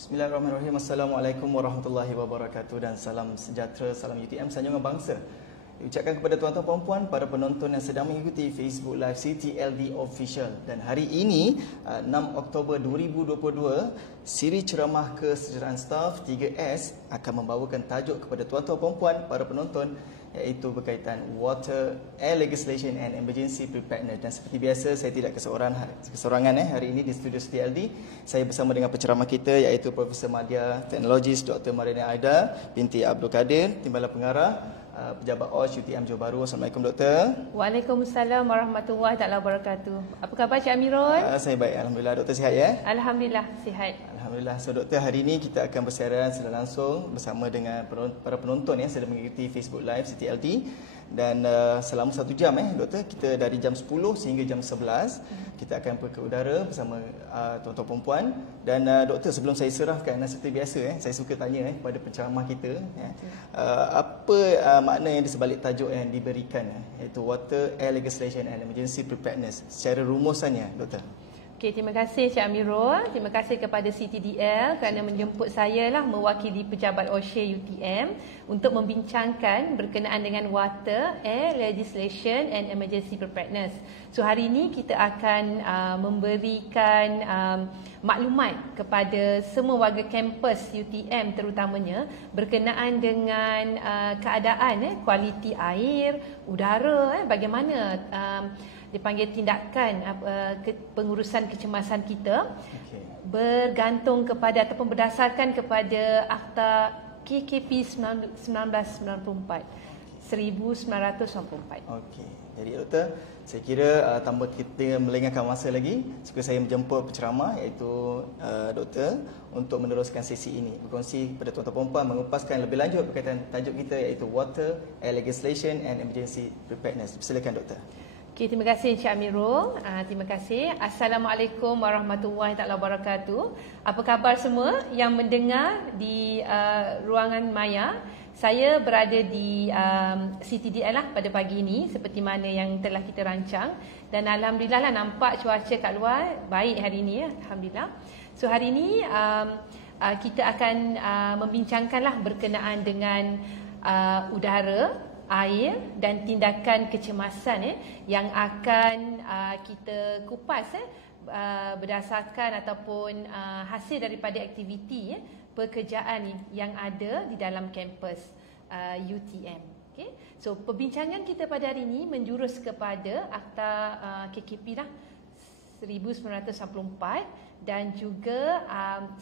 Bismillahirrahmanirrahim. Assalamualaikum warahmatullahi wabarakatuh dan salam sejahtera, salam UTM sanjungan bangsa. Diucapkan kepada tuan-tuan dan puan, para penonton yang sedang mengikuti Facebook Live CTLD Official. Dan hari ini 6 Oktober 2022, siri ceramah kesejahteraan staf 3S akan membawakan tajuk kepada tuan-tuan dan puan, para penonton, iaitu berkaitan Water, Air Legislation and Emergency Preparedness. Dan seperti biasa, saya tidak keseorangan hari ini di studio CTLD. Saya bersama dengan penceramah kita iaitu Profesor Madya Teknologis Dr. Mariana Aida binti Abdul Kadir, Timbalan Pengarah Pejabat OSH UTM Johor Bahru. Assalamualaikum Doktor. Waalaikumsalam warahmatullahi wabarakatuh. Apa khabar Cik Amirul? Saya baik, Alhamdulillah. Doktor sihat ya? Alhamdulillah sihat. Alhamdulillah. So Doktor, hari ini kita akan bersiaran secara langsung bersama dengan para penonton yang sedang mengikuti Facebook Live CTLD. Dan selama 1 jam Doktor, kita dari jam 10 sehingga jam 11 kita akan pergi ke udara bersama tuan-tuan perempuan. Dan Doktor, sebelum saya serahkan, seperti biasa saya suka tanya kepada penceramah kita apa makna yang di sebalik tajuk yang diberikan, iaitu Water, Air Legislation and Emergency Preparedness secara rumusannya, Doktor. Okey, terima kasih Cik Amirul. Terima kasih kepada CTDL kerana menjemput saya mewakili pejabat OSHA UTM untuk membincangkan berkenaan dengan Water, Air Legislation and Emergency Preparedness. So hari ini kita akan memberikan maklumat kepada semua warga kampus UTM terutamanya berkenaan dengan keadaan kualiti air, udara, bagaimana dipanggil tindakan pengurusan kecemasan kita bergantung kepada ataupun berdasarkan kepada Akta KKP 1994. Okey. Jadi Doktor, saya kira tanpa kita melengahkan masa lagi, suka saya menjemput penceramah iaitu Doktor untuk meneruskan sesi ini, berkongsi kepada tuan-tuan perempuan mengupaskan lebih lanjut berkaitan tajuk kita iaitu Water, Air Legislation and Emergency Preparedness. Silakan Doktor. Okay, terima kasih Encik Amirul. Terima kasih. Assalamualaikum warahmatullahi wabarakatuh. Apa khabar semua yang mendengar di ruangan maya? Saya berada di CTDL pada pagi ini seperti mana yang telah kita rancang. Dan Alhamdulillah nampak cuaca kat luar baik hari ini. Alhamdulillah. So hari ini kita akan membincangkanlah berkenaan dengan udara, air dan tindakan kecemasan yang akan kita kupas berdasarkan ataupun hasil daripada aktiviti pekerjaan yang ada di dalam kampus UTM. Okay. So perbincangan kita pada hari ini menjurus kepada Akta KKP 1994 dan juga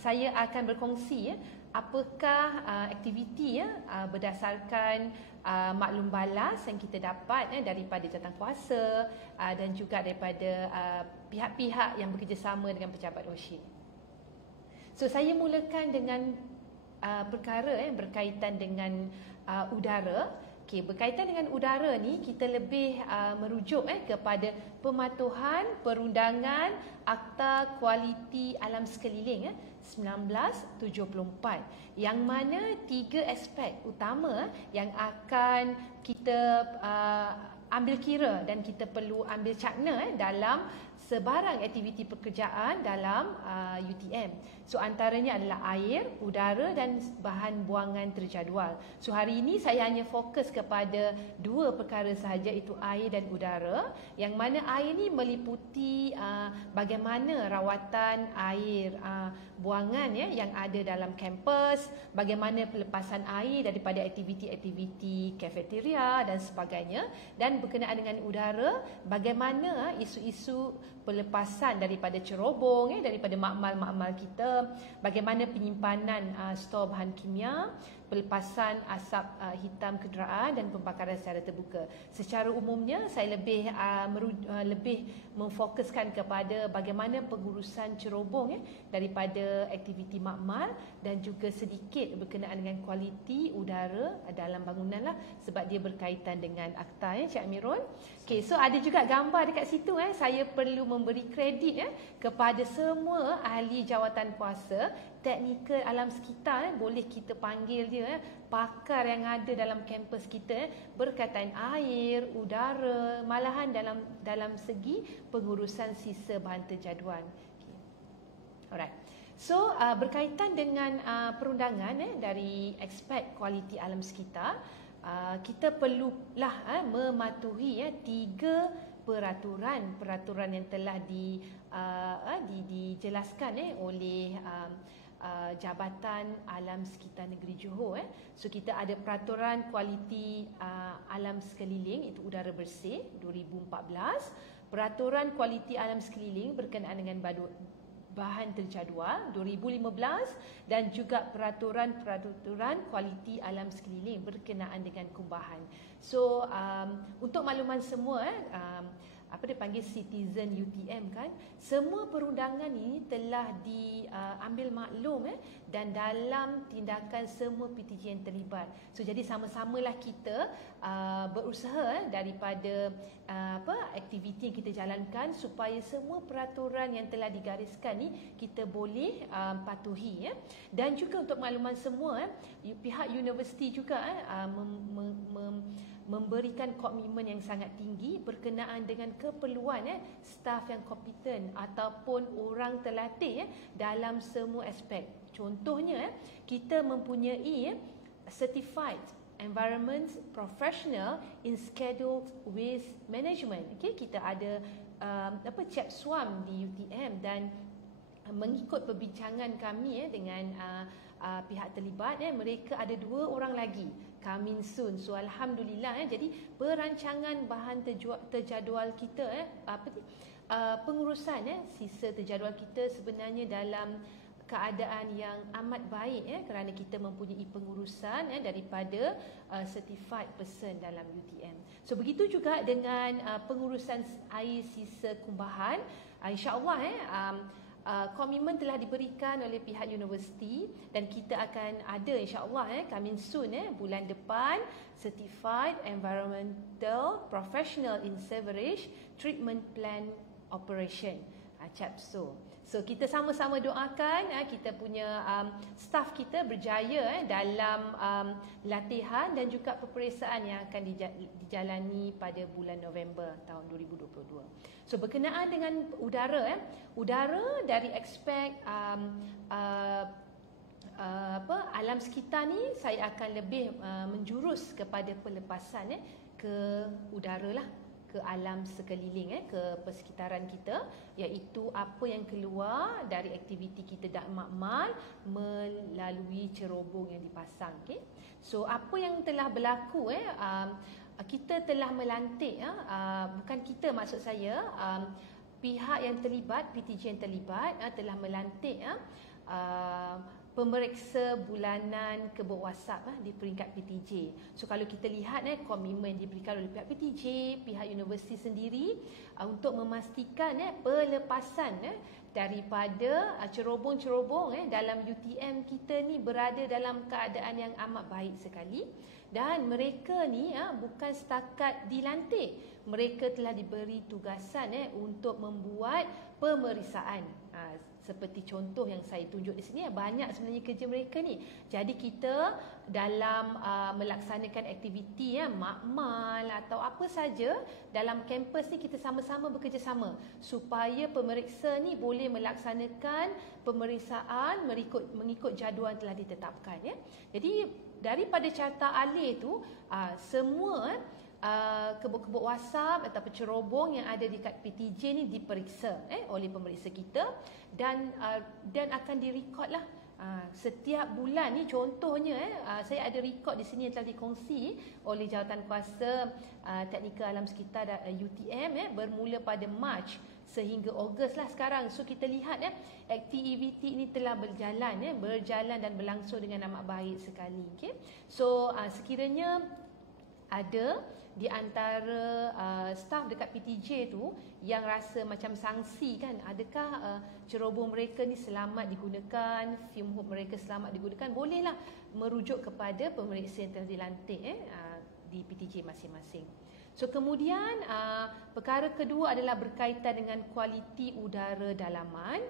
saya akan berkongsi apakah aktiviti berdasarkan maklum balas yang kita dapat daripada jawatankuasa dan juga daripada pihak-pihak yang bekerjasama dengan pejabat OSHA. So saya mulakan dengan perkara berkaitan dengan udara. Okey, berkaitan dengan udara ni kita lebih merujuk kepada pematuhan perundangan Akta Kualiti Alam Sekeliling 1974 yang mana 3 aspek utama yang akan kita ambil kira dan kita perlu ambil cakna dalam sebarang aktiviti pekerjaan dalam UTM. So antaranya adalah air, udara dan bahan buangan terjadual. So hari ini saya hanya fokus kepada 2 perkara sahaja, iaitu air dan udara, yang mana air ni meliputi bagaimana rawatan air buangan yang ada dalam kampus, bagaimana pelepasan air daripada aktiviti-aktiviti kafeteria dan sebagainya, dan berkenaan dengan udara, bagaimana isu-isu pelepasan daripada cerobong daripada makmal-makmal kita, bagaimana penyimpanan stor bahan kimia, pelepasan asap hitam kenderaan dan pembakaran secara terbuka. Secara umumnya saya lebih memfokuskan kepada bagaimana pengurusan cerobong daripada aktiviti makmal dan juga sedikit berkenaan dengan kualiti udara dalam bangunan sebab dia berkaitan dengan akta Cik Amirul. Okey, so ada juga gambar dekat situ saya perlu memberi kredit kepada semua ahli jawatan kuasa, teknikal alam sekitar boleh kita panggil dia pakar yang ada dalam kampus kita berkaitan air, udara, malahan dalam segi pengurusan sisa bahan terjadual. Okay. Alright. So berkaitan dengan perundangan dari aspek kualiti alam sekitar, kita perlulah mematuhi 3 peraturan yang telah dijelaskan oleh Jabatan Alam Sekitar Negeri Johor. So kita ada peraturan kualiti alam sekeliling, itu udara bersih 2014, peraturan kualiti alam sekeliling berkenaan dengan bahan terjadual 2015, dan juga peraturan kualiti alam sekeliling berkenaan dengan kumbahan. So untuk makluman semua, apa dipanggil citizen UTM kan, semua perundangan ini telah diambil maklum dan dalam tindakan semua PTJ yang terlibat. So jadi sama-samalah kita berusaha daripada aktiviti yang kita jalankan supaya semua peraturan yang telah digariskan ni kita boleh patuhi. Dan juga untuk makluman semua, pihak universiti juga memberikan komitmen yang sangat tinggi berkenaan dengan keperluan staf yang kompeten ataupun orang terlatih dalam semua aspek. Contohnya, kita mempunyai certified environment professional in scheduled waste management. Okay, kita ada CEPSWAM di UTM, dan mengikut perbincangan kami dengan pihak terlibat, mereka ada 2 orang lagi coming soon. So alhamdulillah, jadi perancangan bahan terjadual kita, pengurusan sisa terjadual kita sebenarnya dalam keadaan yang amat baik kerana kita mempunyai pengurusan daripada certified person dalam UTM. So begitu juga dengan pengurusan air sisa kumbahan, insya-Allah komitmen telah diberikan oleh pihak universiti, dan kita akan ada insya-Allah coming soon bulan depan certified environmental professional in sewerage treatment plan operation, CEPSO. So kita sama-sama doakan kita punya staf kita berjaya dalam latihan dan juga peperiksaan yang akan dijalani pada bulan November tahun 2022. So berkenaan dengan udara, udara dari aspek alam sekitar ni, saya akan lebih menjurus kepada pelepasan ke udara lah, ke alam sekeliling, ke persekitaran kita, iaitu apa yang keluar dari aktiviti kita dak makmal melalui cerobong yang dipasang. Okay? So apa yang telah berlaku, kita telah melantik, bukan kita, maksud saya pihak yang terlibat, PTJ yang terlibat telah melantik pemeriksa bulanan keberwasap di peringkat PTJ. So kalau kita lihat komitmen diberikan oleh pihak PTJ, pihak universiti sendiri untuk memastikan pelepasan daripada cerobong-cerobong dalam UTM kita ni berada dalam keadaan yang amat baik sekali. Dan mereka ni bukan setakat dilantik, mereka telah diberi tugasan untuk membuat pemeriksaan. Seperti contoh yang saya tunjuk di sini, banyak sebenarnya kerja mereka ni. Jadi kita dalam melaksanakan aktiviti makmal atau apa saja dalam kampus ni, kita sama-sama bekerjasama supaya pemeriksa ni boleh melaksanakan pemeriksaan mengikut jadual yang telah ditetapkan. Jadi daripada carta alih tu, semua kebuk-kebuk wasap atau cerobong yang ada di kat PTJ ni diperiksa oleh pemeriksa kita, dan akan direkod lah setiap bulan ni. Contohnya saya ada rekod di sini yang telah dikongsi oleh Jawatankuasa Teknikal Alam Sekitar UTM bermula pada Mac sehingga Ogos lah sekarang. So kita lihat aktiviti ini telah berjalan dan berlangsung dengan amat baik sekali. Okay? So sekiranya ada di antara staf dekat PTJ tu yang rasa macam sangsi kan, adakah cerobong mereka ni selamat digunakan, fume hood mereka selamat digunakan, bolehlah merujuk kepada pemeriksa yang telah dilantik di PTJ masing-masing. So kemudian perkara kedua adalah berkaitan dengan kualiti udara dalaman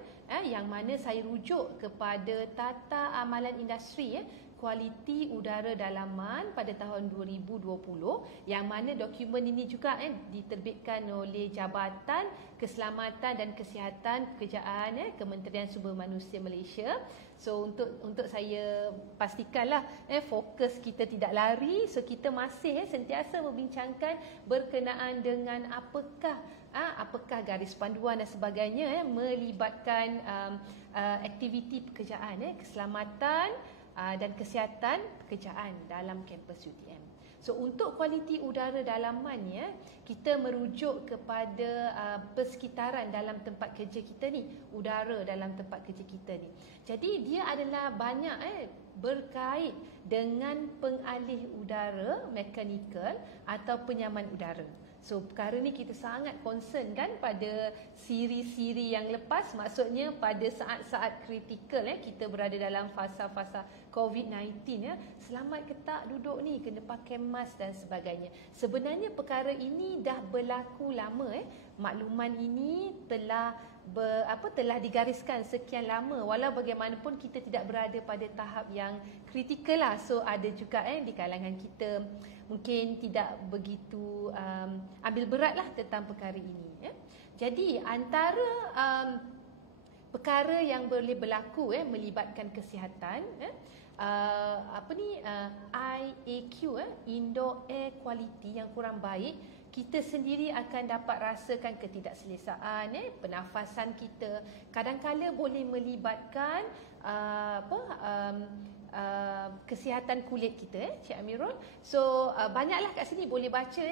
yang mana saya rujuk kepada Tata Amalan Industri Kualiti Udara Dalaman pada tahun 2020, yang mana dokumen ini juga diterbitkan oleh Jabatan Keselamatan dan Kesihatan Pekerjaan Kementerian Sumber Manusia Malaysia. So untuk saya pastikanlah fokus kita tidak lari, so kita masih sentiasa membincangkan berkenaan dengan apakah garis panduan dan sebagainya melibatkan aktiviti pekerjaan, keselamatan dan kesihatan pekerjaan dalam kampus UTM. So untuk kualiti udara dalamannya, kita merujuk kepada persekitaran dalam tempat kerja kita ni, udara dalam tempat kerja kita ni. Jadi dia adalah banyak berkait dengan pengalih udara mekanikal atau penyaman udara. So perkara ni kita sangat concern kan pada siri-siri yang lepas, maksudnya pada saat-saat kritikal kita berada dalam fasa-fasa COVID-19 selamat ke tak duduk ni, kena pakai mask dan sebagainya. Sebenarnya perkara ini dah berlaku lama. Makluman ini telah digariskan sekian lama, walau bagaimanapun kita tidak berada pada tahap yang kritikal lah. So ada juga di kalangan kita mungkin tidak begitu ambil berat lah tentang perkara ini. Jadi antara perkara yang boleh berlaku melibatkan kesihatan, IAQ, Indoor Air Quality yang kurang baik, kita sendiri akan dapat rasakan ketidakselesaan, pernafasan kita. Kadang-kala boleh melibatkan kesihatan kulit kita, Cik Amirul. So banyaklah kat sini boleh baca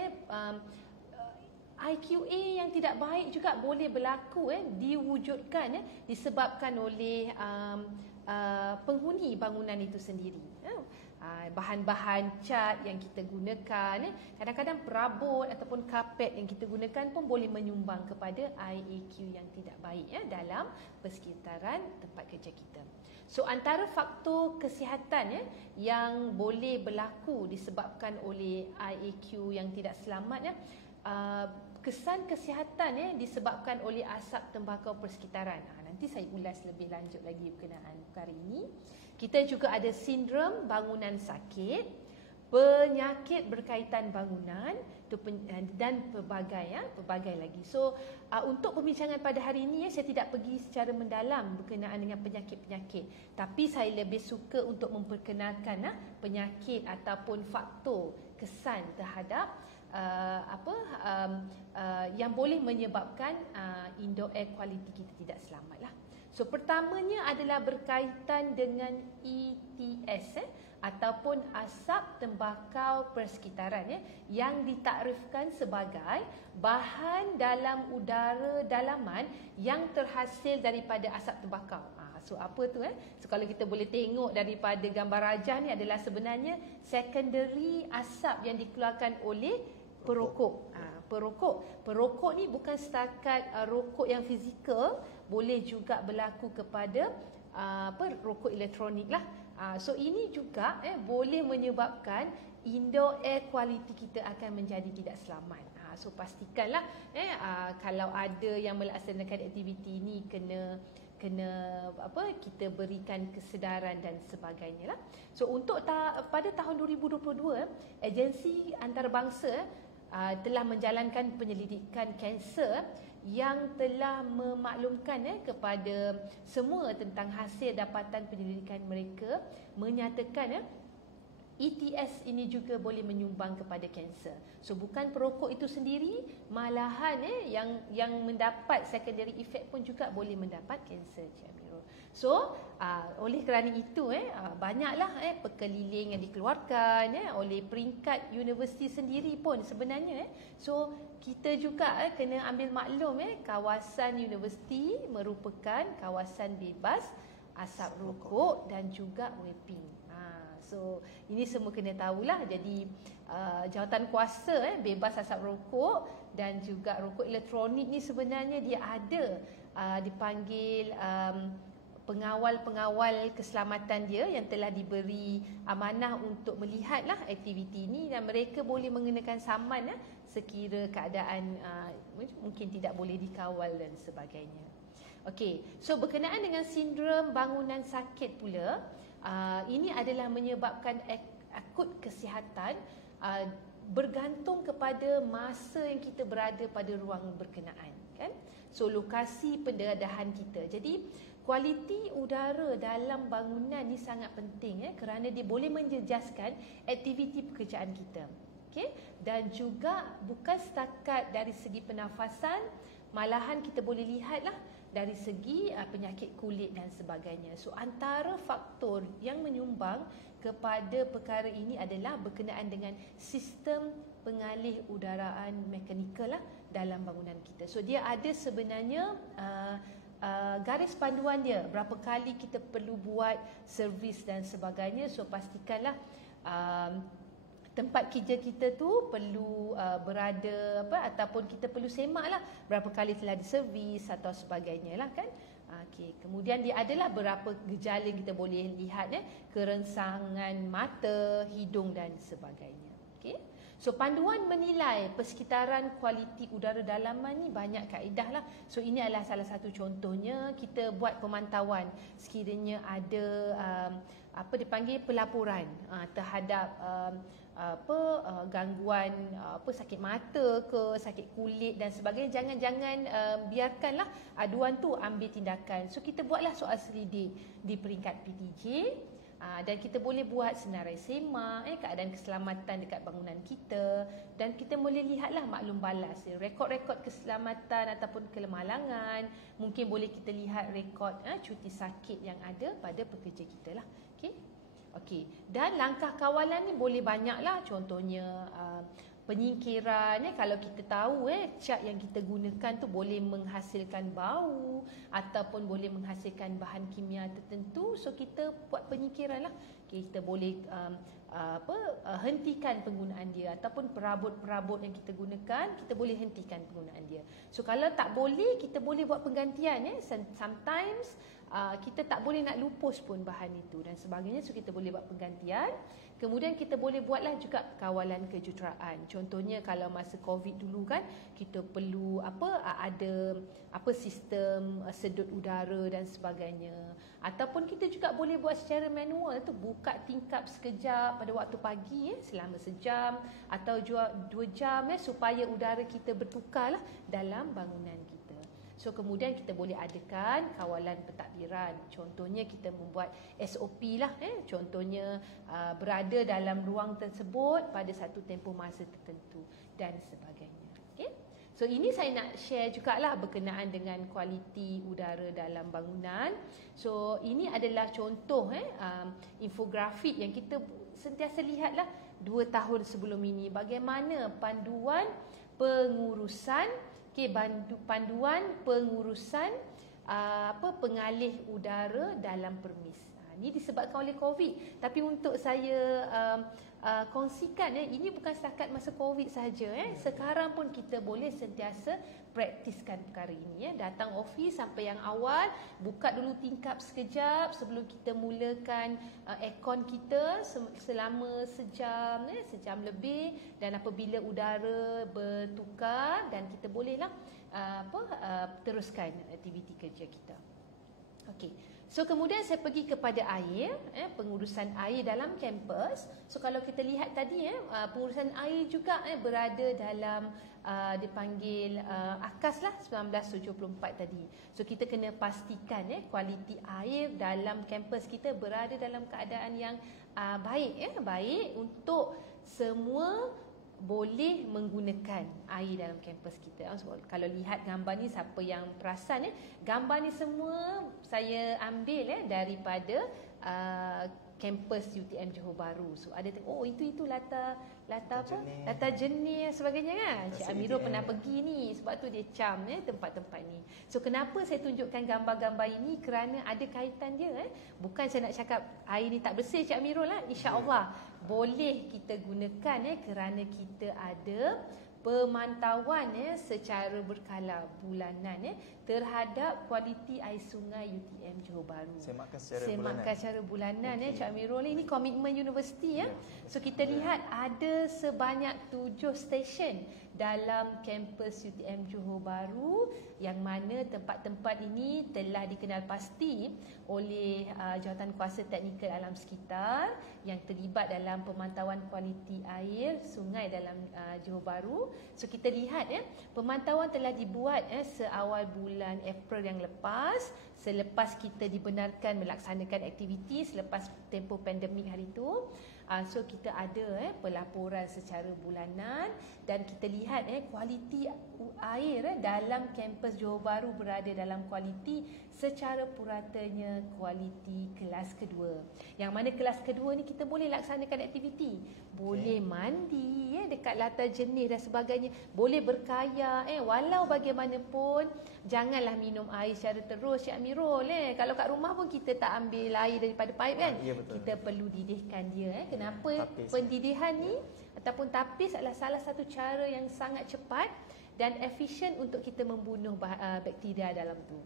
IQA yang tidak baik juga boleh berlaku diwujudkan disebabkan oleh penghuni bangunan itu sendiri. Bahan-bahan cat yang kita gunakan, kadang-kadang perabot ataupun kapet yang kita gunakan pun boleh menyumbang kepada IAQ yang tidak baik dalam persekitaran tempat kerja kita. So antara faktor kesihatan yang boleh berlaku disebabkan oleh IAQ yang tidak selamat, kesan kesihatan disebabkan oleh asap tembakau persekitaran. Nanti saya ulas lebih lanjut lagi berkenaan perkara ini. Kita juga ada sindrom bangunan sakit, penyakit berkaitan bangunan dan pelbagai lagi. So untuk perbincangan pada hari ini saya tidak pergi secara mendalam berkenaan dengan penyakit-penyakit, tapi saya lebih suka untuk memperkenalkan penyakit ataupun faktor kesan terhadap yang boleh menyebabkan indoor air quality kita tidak selamat lah. So pertamanya adalah berkaitan dengan ETS ataupun asap tembakau persekitaran yang ditakrifkan sebagai bahan dalam udara dalaman yang terhasil daripada asap tembakau. So apa tu So kalau kita boleh tengok daripada gambar rajah ni adalah sebenarnya secondary asap yang dikeluarkan oleh perokok. Perokok ni bukan setakat rokok yang fizikal, boleh juga berlaku kepada rokok elektronik lah. So ini juga boleh menyebabkan indoor air quality kita akan menjadi tidak selamat. So pastikanlah kalau ada yang melaksanakan aktiviti ini kena kita berikan kesedaran dan sebagainya lah. So untuk pada tahun 2022 agensi antarabangsa telah menjalankan penyelidikan kanser yang telah memaklumkan kepada semua tentang hasil dapatan penyelidikan mereka, menyatakan ETS ini juga boleh menyumbang kepada kanser. So bukan perokok itu sendiri, malahan yang mendapat secondary effect pun juga boleh mendapat kanser, Cik Amirul. So oleh kerana itu banyaklah perkeliling yang dikeluarkan oleh peringkat universiti sendiri pun sebenarnya. So kita juga kena ambil maklum kawasan universiti merupakan kawasan bebas asap rokok dan juga vaping. So ini semua kena tahulah. Jadi jawatan kuasa bebas asap rokok dan juga rokok elektronik ni sebenarnya dia ada dipanggil pengawal-pengawal keselamatan dia yang telah diberi amanah untuk melihatlah aktiviti ini, dan mereka boleh mengenakan saman sekira keadaan mungkin tidak boleh dikawal dan sebagainya. Okey, so berkenaan dengan sindrom bangunan sakit pula, ini adalah menyebabkan akut kesihatan bergantung kepada masa yang kita berada pada ruang berkenaan, kan? So lokasi pendedahan kita. Jadi kualiti udara dalam bangunan ni sangat penting kerana dia boleh menjejaskan aktiviti pekerjaan kita. Okey, dan juga bukan setakat dari segi pernafasan, malahan kita boleh lihatlah dari segi penyakit kulit dan sebagainya. So antara faktor yang menyumbang kepada perkara ini adalah berkenaan dengan sistem pengalih udaraan mekanikal dalam bangunan kita. So dia ada sebenarnya garis panduan dia, berapa kali kita perlu buat servis dan sebagainya. So pastikanlah tempat kerja kita tu perlu berada ataupun kita perlu semaklah berapa kali telah diservis atau sebagainya lah, kan. Okey, kemudian dia adalah berapa gejala kita boleh lihat, kerengsangan mata, hidung dan sebagainya. Okey. So panduan menilai persekitaran kualiti udara dalaman ni banyak kaedah lah. So ini adalah salah satu contohnya. Kita buat pemantauan sekiranya ada apa dipanggil pelaporan terhadap gangguan sakit mata ke, sakit kulit dan sebagainya. Jangan biarkanlah aduan tu ambil tindakan. So kita buatlah soal selidik di peringkat PTJ. Dan kita boleh buat senarai semak keadaan keselamatan dekat bangunan kita, dan kita boleh lihatlah maklum balas rekod-rekod keselamatan ataupun kelemalangan. Mungkin boleh kita lihat rekod cuti sakit yang ada pada pekerja kita lah. Okey. Dan langkah kawalan ni boleh banyaklah. Contohnya penyingkiran, kalau kita tahu cat yang kita gunakan tu boleh menghasilkan bau ataupun boleh menghasilkan bahan kimia tertentu, so kita buat penyingkiran lah. Kita boleh hentikan penggunaan dia, ataupun perabot-perabot yang kita gunakan kita boleh hentikan penggunaan dia. So kalau tak boleh, kita boleh buat penggantian. Sometimes kita tak boleh nak lupus pun bahan itu dan sebagainya, so kita boleh buat penggantian. Kemudian kita boleh buatlah juga kawalan kejuruteraan. Contohnya kalau masa COVID dulu kan, kita perlu ada sistem sedut udara dan sebagainya. Ataupun kita juga boleh buat secara manual tu, buka tingkap sekejap pada waktu pagi selama sejam atau 2 jam supaya udara kita bertukarlah dalam bangunan kita. So kemudian kita boleh adakan kawalan pentadbiran. Contohnya kita membuat SOP lah. Contohnya berada dalam ruang tersebut pada satu tempoh masa tertentu dan sebagainya. Okay? So ini saya nak share jugalah berkenaan dengan kualiti udara dalam bangunan. So ini adalah contoh infografik yang kita sentiasa lihatlah 2 tahun sebelum ini. Bagaimana panduan pengurusan panduan pengurusan pengalih udara dalam permis. Ini disebabkan oleh COVID. Tapi untuk saya kongsikan, ini bukan setakat masa COVID sahaja. Sekarang pun kita boleh sentiasa praktiskan perkara ini. Datang office sampai yang awal, buka dulu tingkap sekejap sebelum kita mulakan aircon kita selama sejam lebih. Dan apabila udara bertukar, dan kita bolehlah teruskan aktiviti kerja kita. Okey. So kemudian saya pergi kepada air, pengurusan air dalam kampus. So kalau kita lihat tadi pengurusan air juga berada dalam dipanggil AKAS lah 1974 tadi. So kita kena pastikan kualiti air dalam kampus kita berada dalam keadaan yang baik untuk semua boleh menggunakan air dalam kampus kita. So, kalau lihat gambar ni, siapa yang perasan gambar ni semua saya ambil daripada kampus UTM Johor Bahru. So ada itu latar apa? Latar jenis sebagainya kan. Cik Amirul pernah pergi ni, sebab tu dia cam tempat-tempat ni. So kenapa saya tunjukkan gambar-gambar ini? Kerana ada kaitan dia. Bukan saya nak cakap air ni tak bersih, Cik Amirul lah. Insya-Allah boleh kita gunakan kerana kita ada pemantauan secara berkala bulanan terhadap kualiti air sungai UTM Johor Bahru. Semakan secara bulanan Cik Amirul. Ini komitmen universiti So kita lihat ada sebanyak 7 stesen dalam kampus UTM Johor Bahru, yang mana tempat-tempat ini telah dikenal pasti oleh Jawatankuasa Teknikal Alam Sekitar yang terlibat dalam pemantauan kualiti air sungai dalam Johor Bahru. So kita lihat pemantauan telah dibuat seawal bulan April yang lepas, selepas kita dibenarkan melaksanakan aktiviti selepas tempoh pandemik hari itu. So kita ada pelaporan secara bulanan, dan kita lihat kualiti air dalam kampus Johor Bahru berada dalam kualiti secara puratanya kualiti kelas kedua. Yang mana kelas kedua ni kita boleh laksanakan aktiviti, boleh mandi dekat latar jenis dan sebagainya, boleh berkayak walau bagaimanapun janganlah minum air secara terus Cik Amirul. Kalau kat rumah pun kita tak ambil air daripada paip kan. Ya, betul. Kita perlu didihkan dia. Kenapa Tapis. pendidihan ni ataupun tapis adalah salah satu cara yang sangat cepat dan efisien untuk kita membunuh bakteria dalam tu.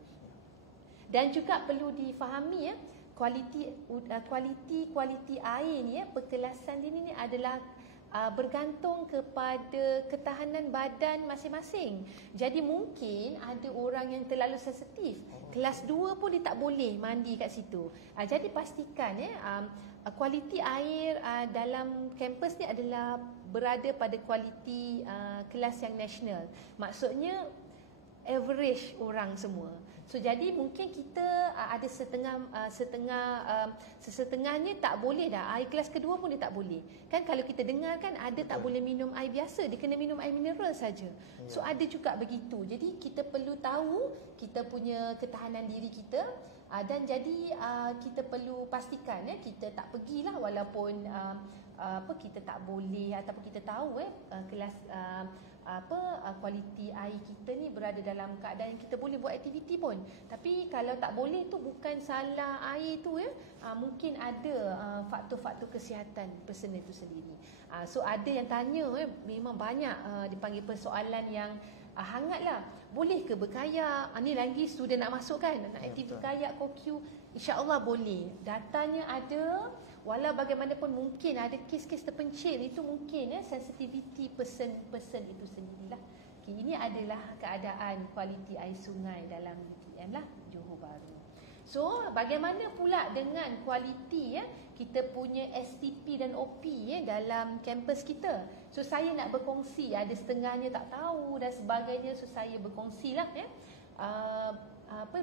Dan juga perlu difahami kualiti air ni perkelasan dia ni adalah bergantung kepada ketahanan badan masing-masing. Jadi mungkin ada orang yang terlalu sensitif, kelas 2 pun dia tak boleh mandi kat situ. Jadi pastikan kualiti air dalam kampus ni adalah berada pada kualiti kelas yang nasional. Maksudnya average orang semua. So jadi mungkin kita ada sesetengahnya tak boleh dah. Air kelas kedua pun dia tak boleh. Kan kalau kita dengar kan ada tak boleh minum air biasa, dia kena minum air mineral saja. So ada juga begitu. Jadi kita perlu tahu kita punya ketahanan diri kita, dan jadi kita perlu pastikan kita tak pergilah walaupun kita tak boleh ataupun kita tahu kelas kualiti air kita ni berada dalam keadaan yang kita boleh buat aktiviti pun. Tapi kalau tak boleh tu bukan salah air tu mungkin ada faktor-faktor kesihatan personal itu sendiri. So ada yang tanya memang banyak dipanggil persoalan yang hangatlah. Boleh ke berkayak? Ni lagi student nak masuk kan, nak aktiviti kayak kokyu, insya-Allah boleh. Datanya ada. Walau bagaimanapun mungkin ada kes-kes terpencil, itu mungkin sensitivity person itu sendirilah. Okay, ini adalah keadaan kualiti air sungai dalam UTM lah Johor Bahru. So bagaimana pula dengan kualiti kita punya STP dan OP dalam kampus kita? So saya nak berkongsi, ada setengahnya tak tahu dan sebagainya, so saya berkongsilah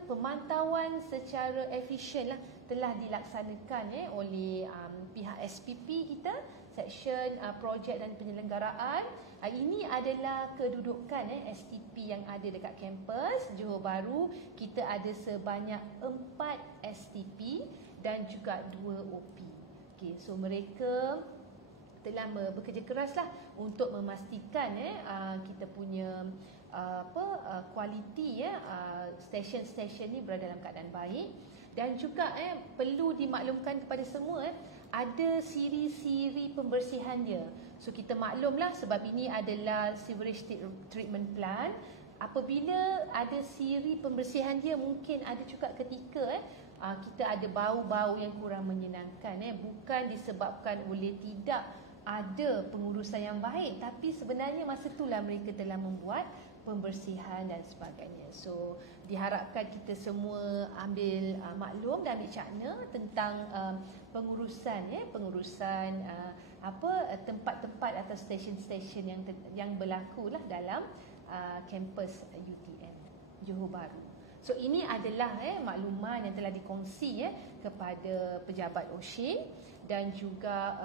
pemantauan secara efisien lah telah dilaksanakan oleh pihak SPP kita, Seksyen Projek dan Penyelenggaraan. Ini adalah kedudukan STP yang ada dekat kampus Johor Bahru. Kita ada sebanyak 4 STP dan juga 2 OP. Okay, so mereka telah bekerja keraslah untuk memastikan kita punya kualiti stesen-stesen ni berada dalam keadaan baik. Dan juga perlu dimaklumkan kepada semua ada siri-siri pembersihan dia. So kita maklumlah sebab ini adalah sewerage treatment plant. Apabila ada siri pembersihan dia, mungkin ada juga ketika kita ada bau-bau yang kurang menyenangkan, bukan disebabkan oleh tidak ada pengurusan yang baik, tapi sebenarnya masa itulah mereka telah membuat pembersihan dan sebagainya. So diharapkan kita semua ambil maklum dan ambil cakna tentang pengurusan tempat-tempat atau stesen-stesen yang berlaku lah dalam kampus UTM Johor Bahru. So ini adalah makluman yang telah dikongsi kepada pejabat OSHE, dan juga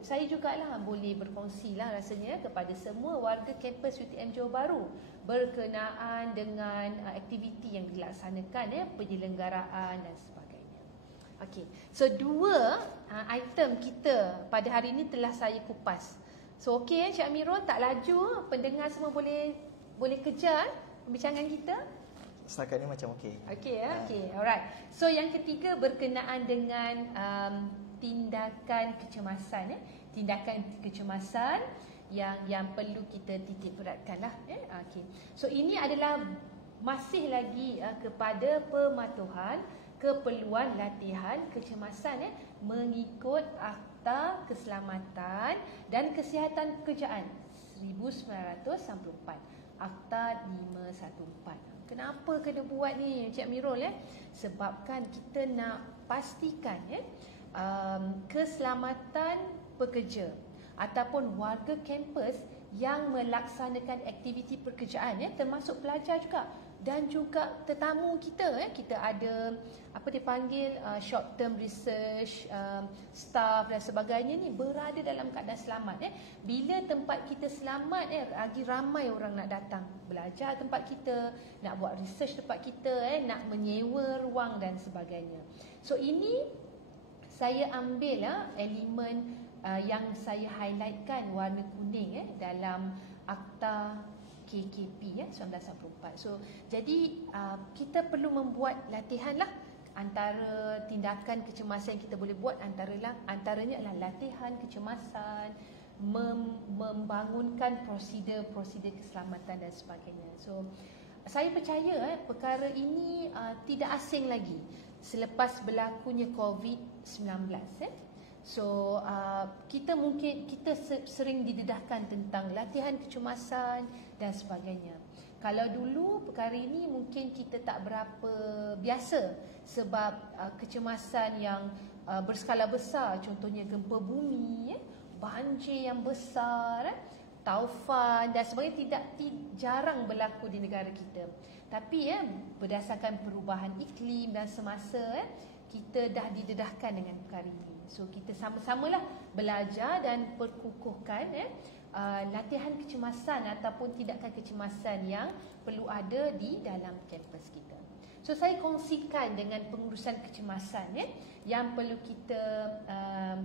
saya jugalah boleh berkongsi lah rasanya kepada semua warga kampus UTM Johor Bahru berkenaan dengan aktiviti yang dilaksanakan, penyelenggaraan dan sebagainya. Okey, so 2 item kita pada hari ini telah saya kupas. So okey Cik Amirul, tak laju, pendengar semua boleh kejar perbincangan kita. Setakat ni macam okey. Okey okey. Alright. So yang ketiga berkenaan dengan tindakan kecemasan. Tindakan kecemasan yang perlu kita titik beratkan lah. Okay. So ini adalah masih lagi kepada pematuhan keperluan latihan kecemasan mengikut Akta Keselamatan dan Kesihatan Pekerjaan 1994, Akta 514. Kenapa kena buat ni Encik Amirul? Sebabkan kita nak pastikan keselamatan pekerja ataupun warga kampus yang melaksanakan aktiviti pekerjaan termasuk pelajar juga dan juga tetamu kita kita ada apa dipanggil short term research staff dan sebagainya ni berada dalam keadaan selamat bila tempat kita selamat lagi ramai orang nak datang belajar tempat kita, nak buat research tempat kita nak menyewa ruang dan sebagainya. So ini saya ambil elemen yang saya highlightkan warna kuning dalam Akta KKP 1994. So jadi kita perlu membuat latihan lah. Antara tindakan kecemasan yang kita boleh buat antaranya adalah latihan kecemasan, membangunkan prosedur keselamatan dan sebagainya. So saya percaya perkara ini tidak asing lagi selepas berlakunya COVID-19. So kita sering didedahkan tentang latihan kecemasan dan sebagainya. Kalau dulu perkara ini mungkin kita tak berapa biasa sebab kecemasan yang berskala besar, contohnya gempa bumi, banjir yang besar, taufan dan sebagainya jarang berlaku di negara kita. Tapi berdasarkan perubahan iklim dan semasa kita dah didedahkan dengan perkara ini. So kita sama-samalah belajar dan perkukuhkan latihan kecemasan ataupun tindakan kecemasan yang perlu ada di dalam kampus kita. So saya kongsikan dengan pengurusan kecemasan yang perlu kita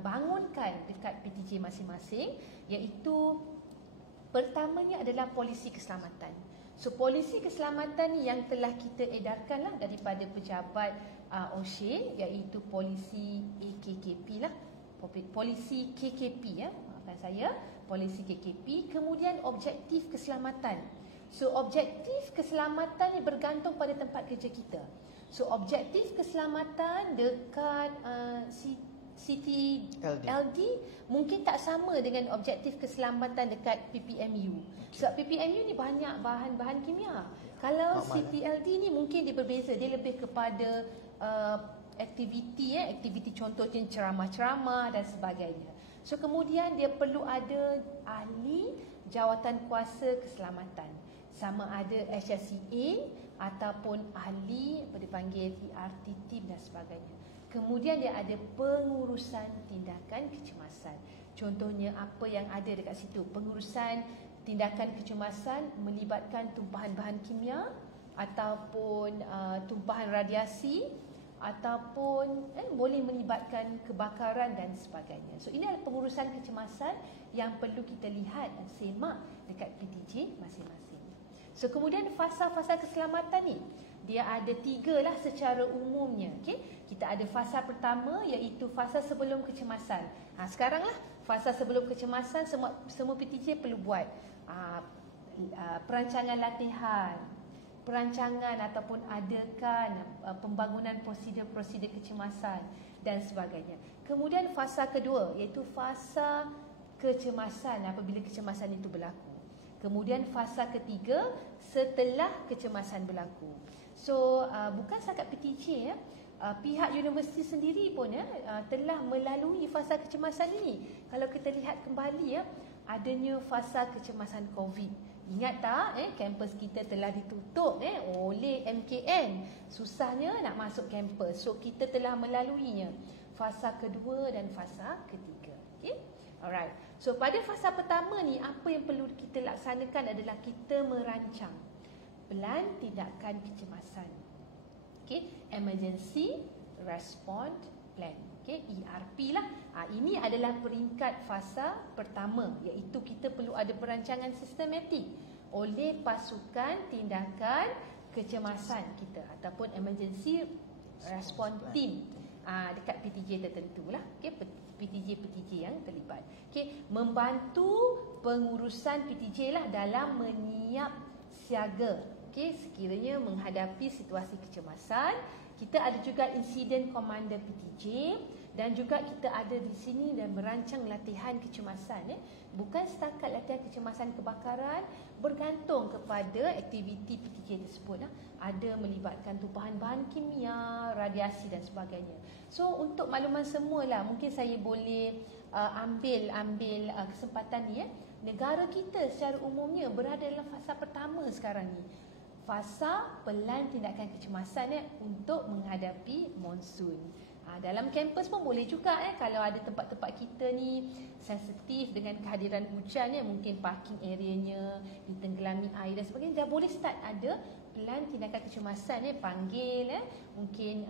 bangunkan dekat PTJ masing-masing, iaitu pertamanya adalah polisi keselamatan. So polisi keselamatan yang telah kita edarkanlah daripada pejabat OSHA, iaitu polisi AKKP lah, polisi KKP maafkan saya, polisi KKP. Kemudian objektif keselamatan. So objektif keselamatan ni bergantung pada tempat kerja kita. So objektif keselamatan dekat City LD mungkin tak sama dengan objektif keselamatan dekat PPMU. Sebab PPMU ni banyak bahan-bahan kimia. Kalau City LD ni mungkin dia berbeza, dia lebih kepada aktiviti contohnya ceramah-ceramah dan sebagainya. So kemudian dia perlu ada ahli jawatan kuasa keselamatan, sama ada HSCA ataupun ahli apa dipanggil ERT team dan sebagainya. Kemudian dia ada pengurusan tindakan kecemasan. Contohnya apa yang ada dekat situ. Pengurusan tindakan kecemasan melibatkan tumpahan bahan kimia ataupun tumpahan radiasi ataupun boleh melibatkan kebakaran dan sebagainya. So ini adalah pengurusan kecemasan yang perlu kita lihat dan semak dekat PTJ masing-masing. So kemudian fasa-fasa keselamatan ni dia ada 3 lah secara umumnya. Kita ada fasa pertama iaitu fasa sebelum kecemasan. Sekarang lah fasa sebelum kecemasan semua PTJ perlu buat perancangan latihan, perancangan ataupun adakan pembangunan prosedur-prosedur kecemasan dan sebagainya. Kemudian fasa kedua iaitu fasa kecemasan apabila kecemasan itu berlaku. Kemudian fasa ketiga setelah kecemasan berlaku. So bukan setakat PTJ pihak universiti sendiri pun telah melalui fasa kecemasan ini. Kalau kita lihat kembali adanya fasa kecemasan COVID. Ingat tak kampus kita telah ditutup oleh MKN. Susahnya nak masuk kampus. So kita telah melaluinya. Fasa kedua dan fasa ketiga. Alright. So pada fasa pertama ni apa yang perlu kita laksanakan adalah kita merancang pelan tindakan kecemasan. Emergency Response Plan. ERP lah. Ini adalah peringkat fasa pertama, iaitu kita perlu ada perancangan sistematik oleh pasukan tindakan kecemasan kita ataupun Emergency Response Team. dekat PTJ tertentu lah. Okey, PTJ yang terlibat. Okey, membantu pengurusan PTJ lah dalam menyiap siaga. Okey, sekiranya menghadapi situasi kecemasan. Kita ada juga insiden commander PTJ dan juga kita ada di sini dan merancang latihan kecemasan. Bukan setakat latihan kecemasan kebakaran, bergantung kepada aktiviti PTJ tersebut. Ada melibatkan tumpahan bahan kimia, radiasi dan sebagainya. So untuk makluman semualah, mungkin saya boleh ambil kesempatan ni. Negara kita secara umumnya berada dalam fasa pertama sekarang ni. Fasa pelan tindakan kecemasan untuk menghadapi monsun. Dalam kampus pun boleh juga kalau ada tempat-tempat kita ni sensitif dengan kehadiran hujan, mungkin parking areanya ditenggelami air dan sebagainya, dah boleh start ada pelan tindakan kecemasan. Panggil mungkin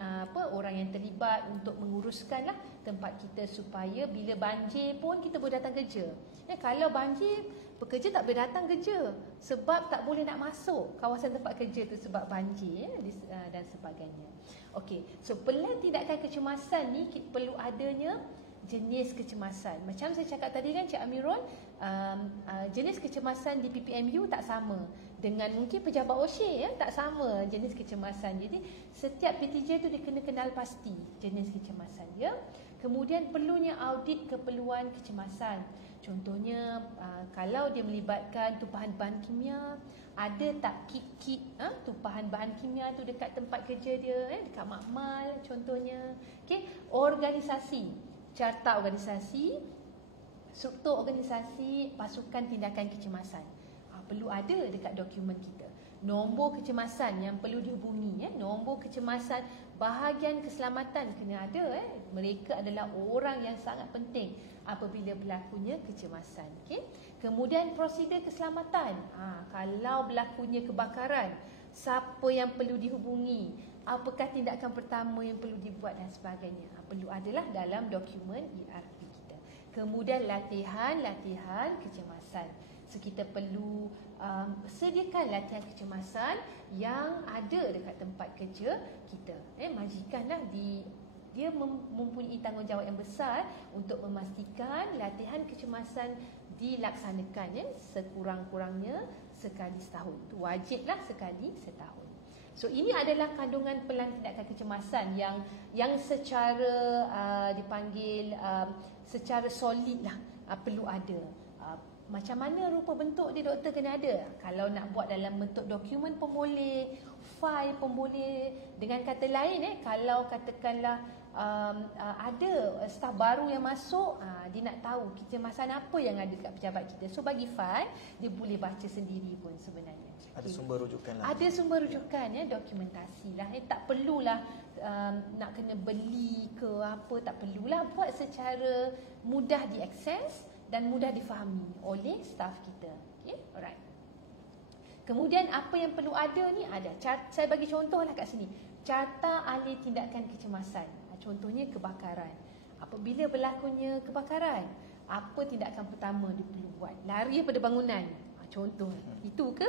orang yang terlibat untuk menguruskanlah tempat kita supaya bila banjir pun kita boleh datang kerja. Kalau banjir, pekerja tak boleh datang kerja sebab tak boleh nak masuk kawasan tempat kerja tu sebab banjir dan sebagainya. Okey, so pelan tindakan kecemasan ni perlu adanya jenis kecemasan. Macam saya cakap tadi kan Cik Amirul, jenis kecemasan di PPMU tak sama dengan mungkin pejabat OSHA, tak sama jenis kecemasan. Jadi setiap PTJ tu dia kena kenal pasti jenis kecemasan dia. Kemudian perlunya audit keperluan kecemasan. Contohnya kalau dia melibatkan tumpahan bahan kimia, ada tak kit-kit tumpahan bahan kimia tu dekat tempat kerja dia, dekat makmal contohnya. Okey, organisasi, carta organisasi, struktur organisasi, pasukan tindakan kecemasan. Perlu ada dekat dokumen kita. Nombor kecemasan yang perlu dihubungi, nombor kecemasan, bahagian keselamatan kena ada. Mereka adalah orang yang sangat penting apabila berlakunya kecemasan. Okay? Kemudian prosedur keselamatan. Kalau berlakunya kebakaran, siapa yang perlu dihubungi, apakah tindakan pertama yang perlu dibuat dan sebagainya. Perlu adalah dalam dokumen ERP kita. Kemudian latihan kecemasan. So kita perlu sediakan latihan kecemasan yang ada dekat tempat kerja kita. Majikanlah dia mempunyai tanggungjawab yang besar untuk memastikan latihan kecemasan dilaksanakan sekurang-kurangnya sekali setahun. Itu wajiblah sekali setahun. So ini adalah kandungan pelan tindakan kecemasan yang secara dipanggil secara solid lah perlu ada. Macam mana rupa bentuk dia doktor kena ada. Kalau nak buat dalam bentuk dokumen pun boleh, file pun boleh. Dengan kata lain kalau katakanlah ada staf baru yang masuk, dia nak tahu kecemasan apa yang ada kat pejabat kita. So bagi file, dia boleh baca sendiri pun sebenarnya. Ada sumber rujukan lah. Ada sumber rujukan, dokumentasi lah. Tak perlulah nak kena beli ke apa, tak perlulah. Buat secara mudah diakses dan mudah difahami oleh staf kita. Okay, alright. Kemudian apa yang perlu ada ni ada. Saya bagi contohlah kat sini. Carta ahli tindakan kecemasan. Contohnya kebakaran. Apabila berlakunya kebakaran, apa tindakan pertama dia perlu buat? Lari daripada bangunan. Contoh itu ke?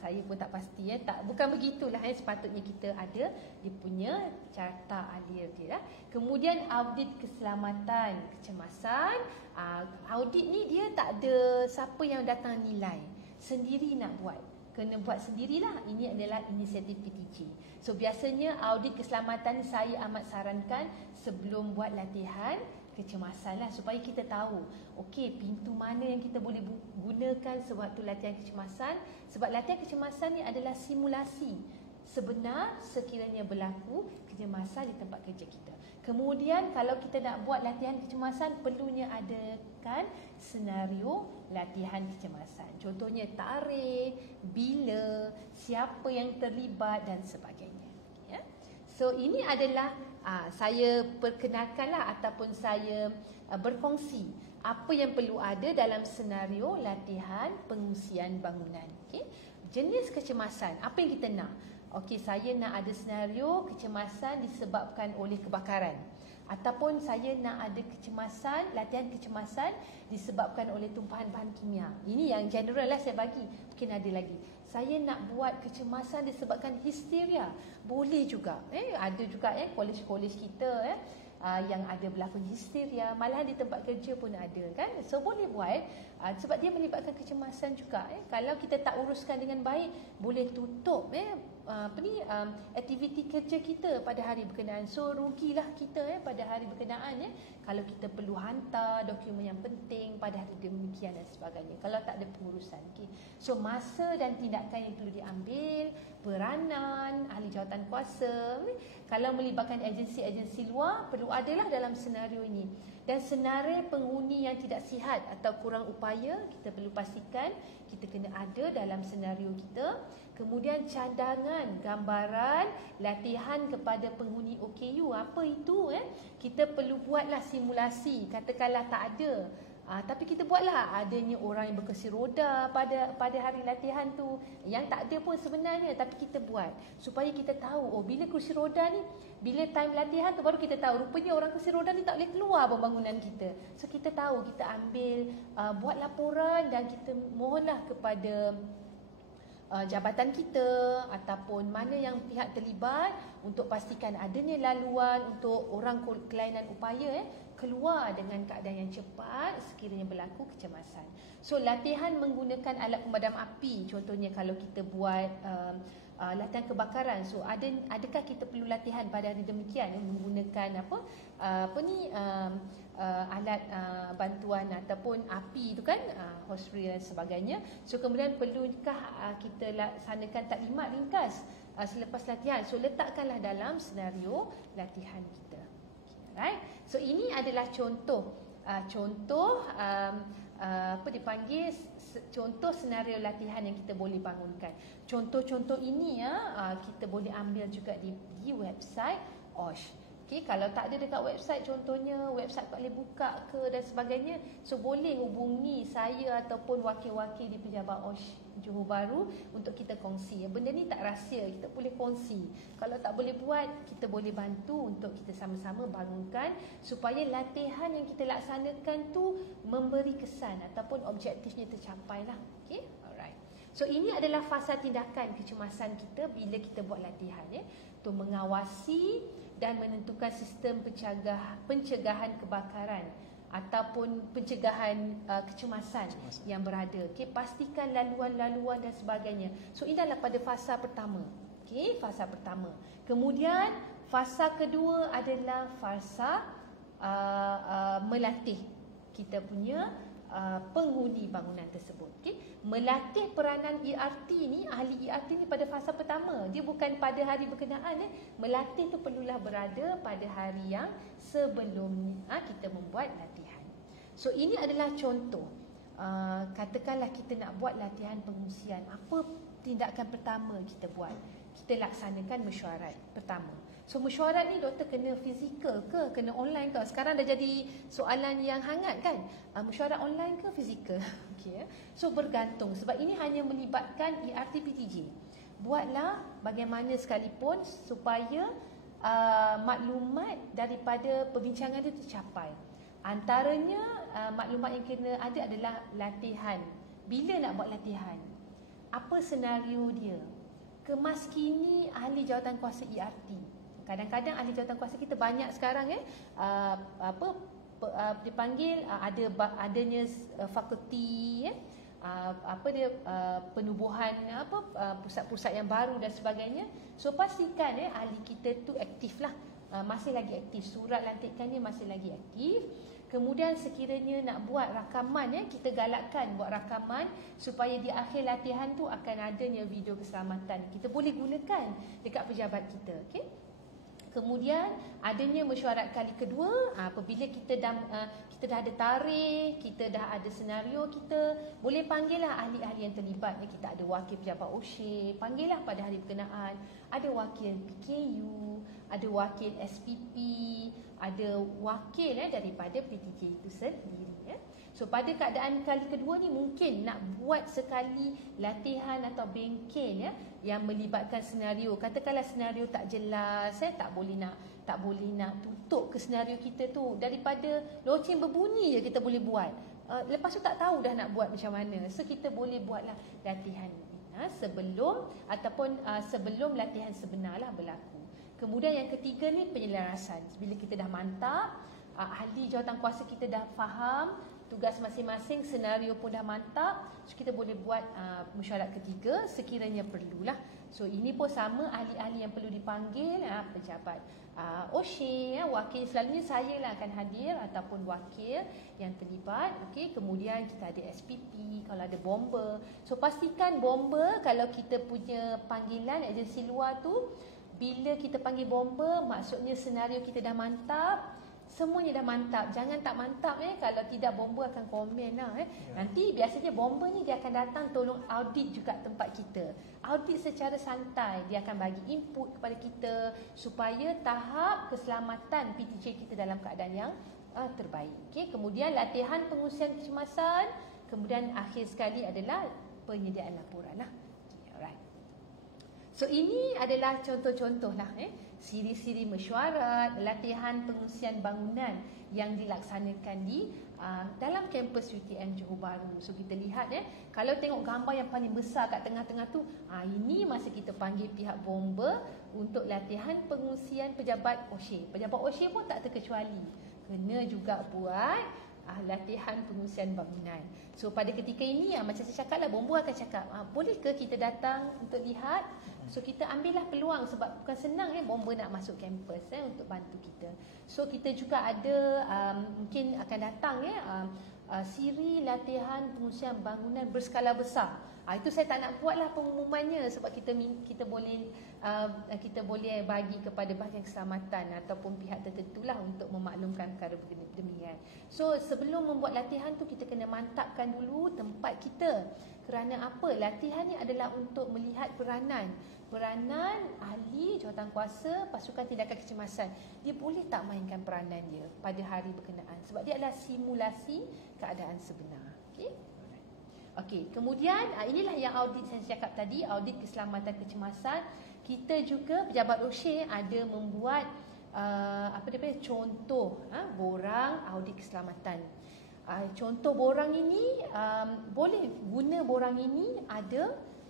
Saya pun tak pasti bukan begitulah sepatutnya kita ada dia punya carta ahli dia. Kemudian audit keselamatan kecemasan. Audit ni dia tak ada siapa yang datang nilai. Sendiri nak buat. Kena buat sendirilah. Ini adalah inisiatif PTJ. So biasanya audit keselamatan saya amat sarankan sebelum buat latihan kecemasan lah, supaya kita tahu okey pintu mana yang kita boleh gunakan sewaktu latihan kecemasan. Sebab latihan kecemasan ni adalah simulasi sebenar sekiranya berlaku kecemasan di tempat kerja kita. Kemudian kalau kita nak buat latihan kecemasan, perlunya adakan senario latihan kecemasan. Contohnya tarikh, bila, siapa yang terlibat dan sebagainya. So ini adalah saya perkenalkanlah ataupun saya berkongsi apa yang perlu ada dalam senario latihan pengungsian bangunan. Okay? Jenis kecemasan, apa yang kita nak? Okey, saya nak ada senario kecemasan disebabkan oleh kebakaran. Ataupun saya nak ada kecemasan, latihan kecemasan disebabkan oleh tumpahan bahan kimia. Ini yang general lah saya bagi. Mungkin ada lagi. Saya nak buat kecemasan disebabkan histeria. Boleh juga. Ada juga kolej-kolej kita yang ada berlakon histeria, malahan di tempat kerja pun ada kan. So boleh buat sebab dia melibatkan kecemasan juga. Kalau kita tak uruskan dengan baik, boleh tutup aktiviti kerja kita pada hari berkenaan. So rugilah kita pada hari berkenaan kalau kita perlu hantar dokumen yang penting pada hari demikian dan sebagainya, kalau tak ada pengurusan. Okay. So masa dan tindakan yang perlu diambil, peranan ahli jawatan kuasa kalau melibatkan agensi-agensi luar perlu adalah dalam senario ini. Dan senarai penghuni yang tidak sihat atau kurang upaya, kita perlu pastikan kita kena ada dalam senario kita. Kemudian cadangan, gambaran, latihan kepada penghuni OKU. Apa itu? Kita perlu buatlah simulasi. Katakanlah tak ada. Tapi kita buatlah adanya orang yang berkursi roda pada hari latihan tu. Yang tak ada pun sebenarnya, tapi kita buat supaya kita tahu, bila kursi roda ni, bila time latihan tu baru kita tahu rupanya orang kursi roda ni tak boleh keluar pembangunan kita. So kita tahu, kita ambil buat laporan dan kita mohonlah kepada jabatan kita ataupun mana yang pihak terlibat untuk pastikan adanya laluan untuk orang kelainan upaya keluar dengan keadaan yang cepat sekiranya berlaku kecemasan. So latihan menggunakan alat pemadam api, contohnya kalau kita buat latihan kebakaran. So adakah kita perlu latihan pada hari demikian menggunakan alat bantuan ataupun api itu kan, hose reel dan sebagainya. So kemudian perlukah kita laksanakan taklimat ringkas selepas latihan. So letakkanlah dalam senario latihan kita. Right? So ini adalah contoh contoh senario latihan yang kita boleh bangunkan. Contoh-contoh ini kita boleh ambil juga di website OSH. Okay, kalau tak ada dekat website, contohnya website tak boleh buka ke dan sebagainya, so boleh hubungi saya ataupun wakil-wakil di Pejabat OSH Johor Bahru untuk kita kongsi. Benda ni tak rahsia, kita boleh kongsi. Kalau tak boleh buat, kita boleh bantu untuk kita sama-sama bangunkan supaya latihan yang kita laksanakan tu memberi kesan ataupun objektifnya tercapai lah. Okay, alright. So ini adalah fasa tindakan kecemasan kita bila kita buat latihan untuk mengawasi dan menentukan sistem pencegahan kebakaran ataupun pencegahan kecemasan yang berada. Okay, pastikan laluan-laluan dan sebagainya. So ini adalah pada fasa pertama. Okay, fasa pertama. Kemudian fasa kedua adalah fasa melatih kita punya penghuni bangunan tersebut. Okay. Melatih peranan ERT ni, ahli ERT ni pada fasa pertama. Dia bukan pada hari berkenaan. Melatih tu perlulah berada pada hari yang sebelumnya kita membuat latihan. So ini adalah contoh. Katakanlah kita nak buat latihan pengungsian. Apa tindakan pertama kita buat? Kita laksanakan mesyuarat pertama. So mesyuarat ni doktor kena fizikal ke, kena online ke? Sekarang dah jadi soalan yang hangat kan? Mesyuarat online ke fizikal? Okay. So bergantung sebab ini hanya melibatkan ERT PTJ. Buatlah bagaimana sekalipun supaya maklumat daripada perbincangan itu tercapai. Antaranya maklumat yang kena ada adalah latihan. Bila nak buat latihan? Apa senario dia? Kemaskini ahli jawatan kuasa ERT. Kadang-kadang ahli jawatan kuasa kita banyak sekarang dipanggil adanya fakulti penubuhan pusat-pusat yang baru dan sebagainya. So pastikan ahli kita tu aktif lah, masih lagi aktif, surat lantikannya masih lagi aktif. Kemudian sekiranya nak buat rakaman, kita galakkan buat rakaman supaya di akhir latihan tu akan adanya video keselamatan. Kita boleh gunakan dekat pejabat kita. Okay? Kemudian adanya mesyuarat kali kedua, apabila kita dah ada tarikh, kita dah ada senario, kita boleh panggillah ahli-ahli yang terlibat. Kita ada wakil pejabat OSHE, panggillah pada hari berkenaan. Ada wakil PKU, ada wakil SPP, ada wakil daripada PTJ itu sendiri. So pada keadaan kali kedua ni mungkin nak buat sekali latihan atau bengkel yang melibatkan senario. Katakanlah senario tak jelas, saya tak boleh nak tak boleh nak tutup ke senario kita tu. Daripada loceng berbunyi je kita boleh buat. Lepas tu tak tahu dah nak buat macam mana. So kita boleh buatlah latihan sebelum ataupun sebelum latihan sebenar lah berlaku. Kemudian yang ketiga ni penyelarasan. Bila kita dah mantap, ahli jawatankuasa kita dah faham tugas masing-masing, senario pun dah mantap, so kita boleh buat mesyuarat ketiga sekiranya perlulah. So ini pun sama, ahli-ahli yang perlu dipanggil, pejabat OSHE, wakil, selalunya saya lah akan hadir ataupun wakil yang terlibat. Okey, kemudian kita ada SPP kalau ada bomber. So pastikan bomber, kalau kita punya panggilan agensi luar tu, bila kita panggil bomber, maksudnya senario kita dah mantap, semuanya dah mantap. Jangan tak mantap kalau tidak bomber akan komen lah Nanti biasanya bomber ni dia akan datang tolong audit juga tempat kita. Audit secara santai, dia akan bagi input kepada kita supaya tahap keselamatan PTJ kita dalam keadaan yang terbaik. Okey, kemudian latihan pengusian kecemasan, kemudian akhir sekali adalah penyediaan laporan lah. Alright. So ini adalah contoh-contoh lah siri-siri mesyuarat, latihan pengusian bangunan yang dilaksanakan di dalam kampus UTM Johor Bahru. So kita lihat kalau tengok gambar yang paling besar kat tengah-tengah tu, ini masa kita panggil pihak bomber untuk latihan pengusian pejabat OSHE. Pejabat OSHE pun tak terkecuali, kena juga buat latihan pengusian bangunan. So pada ketika ini macam saya cakap lah, bomber akan cakap boleh ke kita datang untuk lihat. So kita ambillah peluang, sebab bukan senang bomber nak masuk kampus untuk bantu kita. So kita juga ada mungkin akan datang siri latihan pengusian bangunan berskala besar. Itu saya tak nak buatlah pengumumannya, sebab kita boleh bagi kepada bahagian keselamatan ataupun pihak tertentulah untuk memaklumkan perkara demikian. So sebelum membuat latihan tu, kita kena mantapkan dulu tempat kita. Kerana apa? Latihan ni adalah untuk melihat peranan ahli jawatankuasa pasukan tindakan kecemasan. Dia boleh tak mainkan peranan dia pada hari berkenaan, sebab dia adalah simulasi keadaan sebenar. Okey, kemudian inilah yang audit saya cakap tadi, audit keselamatan kecemasan. Kita juga pejabat OSHE ada membuat contoh borang audit keselamatan. Contoh borang ini boleh guna borang ini,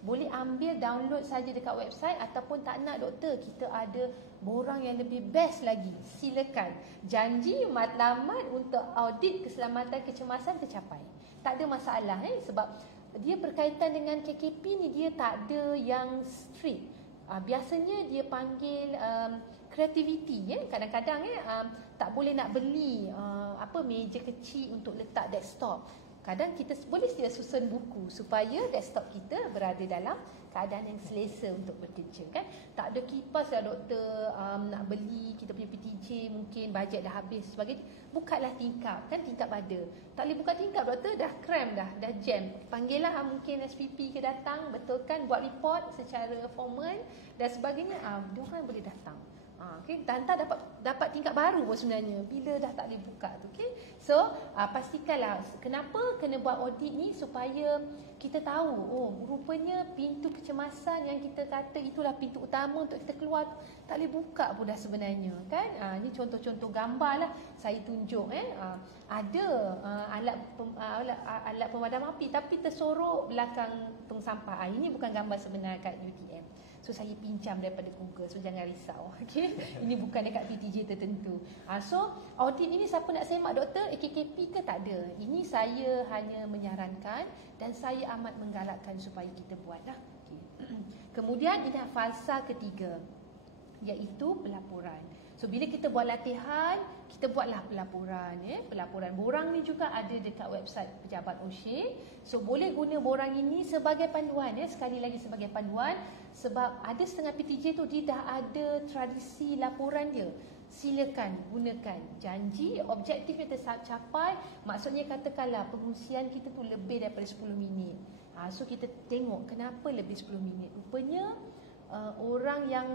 boleh ambil download saja dekat website, ataupun tak nak doktor, kita ada borang yang lebih best lagi, silakan. Janji matlamat untuk audit keselamatan kecemasan tercapai. Tak ada masalah sebab dia berkaitan dengan KKP ni, dia tak ada yang strict. Biasanya dia panggil creativity kadang-kadang tak boleh nak beli meja kecil untuk letak desktop. Kadang kita boleh susun buku supaya desktop kita berada dalam keadaan yang selesa untuk bekerja kan. Tak ada kipas lah doktor, nak beli kita punya PTJ mungkin bajet dah habis sebagainya. Bukalah tingkap, kan tingkap ada. Tak boleh buka tingkap doktor, dah cram dah jam. Panggil lah mungkin SPP ke datang, betulkan, buat report secara formal dan sebagainya. Diorang boleh datang. Okay. Dan tak dapat tingkat baru pun sebenarnya bila dah tak boleh buka tu. Okay. So pastikanlah, kenapa kena buat audit ni, supaya kita tahu rupanya pintu kecemasan yang kita kata itulah pintu utama untuk kita keluar tak boleh buka pun dah sebenarnya kan. Ni contoh-contoh gambar lah saya tunjuk ada alat pemadam api tapi tersorok belakang tong sampah. Ini bukan gambar sebenar kat UTM. So saya pinjam daripada Google, so jangan risau. Okay? Ini bukan dekat PTJ tertentu. So audit ini siapa nak semak doktor, AKKP ke tak ada. Ini saya hanya menyarankan dan saya amat menggalakkan supaya kita buatlah. Okay. Kemudian ini fasa ketiga, iaitu pelaporan. So bila kita buat latihan, kita buatlah pelaporan. Pelaporan borang ni juga ada dekat website pejabat OSHE. So boleh guna borang ini sebagai panduan. Sekali lagi sebagai panduan, sebab ada setengah PTJ tu dia dah ada tradisi laporan dia. Silakan gunakan. Janji objektifnya tercapai, maksudnya katakanlah pengusian kita tu lebih daripada 10 minit. So kita tengok kenapa lebih 10 minit. Rupanya orang yang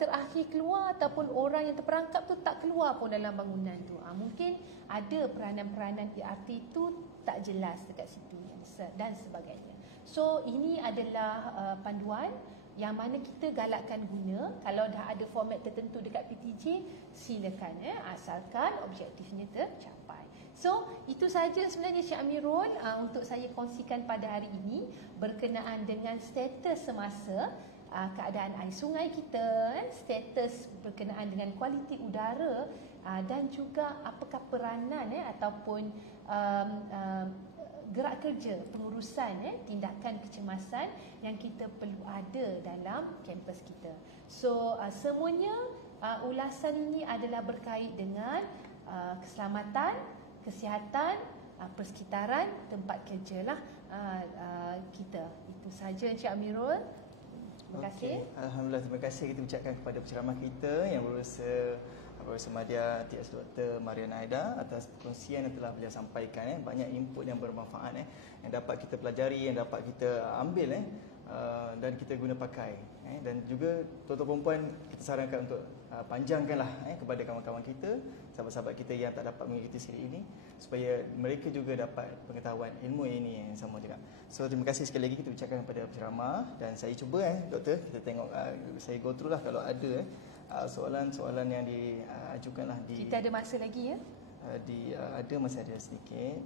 terakhir keluar ataupun orang yang terperangkap tu tak keluar pun dalam bangunan tu. Mungkin ada peranan-peranan ERT tu tak jelas dekat situ dan sebagainya. So ini adalah panduan yang mana kita galakkan guna. Kalau dah ada format tertentu dekat PTJ, silakan asalkan objektifnya tercapai. So, itu sahaja sebenarnya Cik Amirul untuk saya kongsikan pada hari ini berkenaan dengan status semasa keadaan air sungai kita, status berkenaan dengan kualiti udara dan juga apakah peranan ataupun gerak kerja pengurusan tindakan kecemasan yang kita perlu ada dalam kampus kita. So semuanya ulasan ini adalah berkait dengan keselamatan, kesihatan, persekitaran tempat kerja lah kita. Itu saja Encik Amirul. Terima kasih. Alhamdulillah, terima kasih kita ucapkan kepada penceramah kita yang berusaha media TS Dr. Mariana Aida atas perkongsian yang telah beliau sampaikan. Banyak input yang bermanfaat yang dapat kita pelajari, yang dapat kita ambil dan kita guna pakai. Dan juga tuan-tuan perempuan kita sarankan untuk panjangkanlah kepada kawan-kawan kita, sahabat-sahabat kita yang tak dapat mengikuti siri ini, supaya mereka juga dapat pengetahuan ilmu ini yang sama juga. So terima kasih sekali lagi kita ucapkan kepada penceramah, dan saya cuba doktor, kita tengok saya go through lah kalau ada soalan-soalan yang diajukan lah di. Kita ada masa lagi ya? Ada, masih ada sedikit.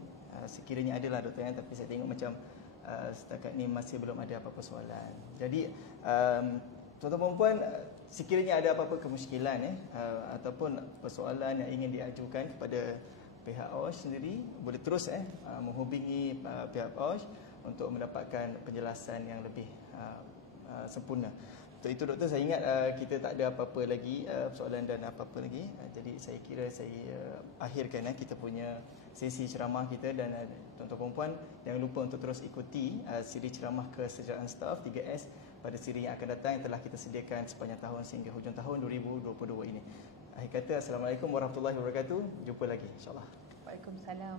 Sekiranya ada lah doktor tapi saya tengok macam setakat ni masih belum ada apa-apa soalan. Jadi tuan-tuan perempuan, sekiranya ada apa-apa kemusykilan ataupun persoalan yang ingin diajukan kepada pihak OSH sendiri, boleh terus menghubungi pihak OSH untuk mendapatkan penjelasan yang lebih sempurna. Untuk itu doktor, saya ingat kita tak ada apa-apa lagi soalan dan apa-apa lagi. Jadi saya kira saya akhirkan kita punya sesi ceramah kita, dan tuan-tuan perempuan jangan lupa untuk terus ikuti siri ceramah kesejahteraan staf 3S pada siri yang akan datang yang telah kita sediakan sepanjang tahun sehingga hujung tahun 2022 ini. Akhir kata, Assalamualaikum warahmatullahi wabarakatuh. Jumpa lagi insya-Allah. Waalaikumsalam.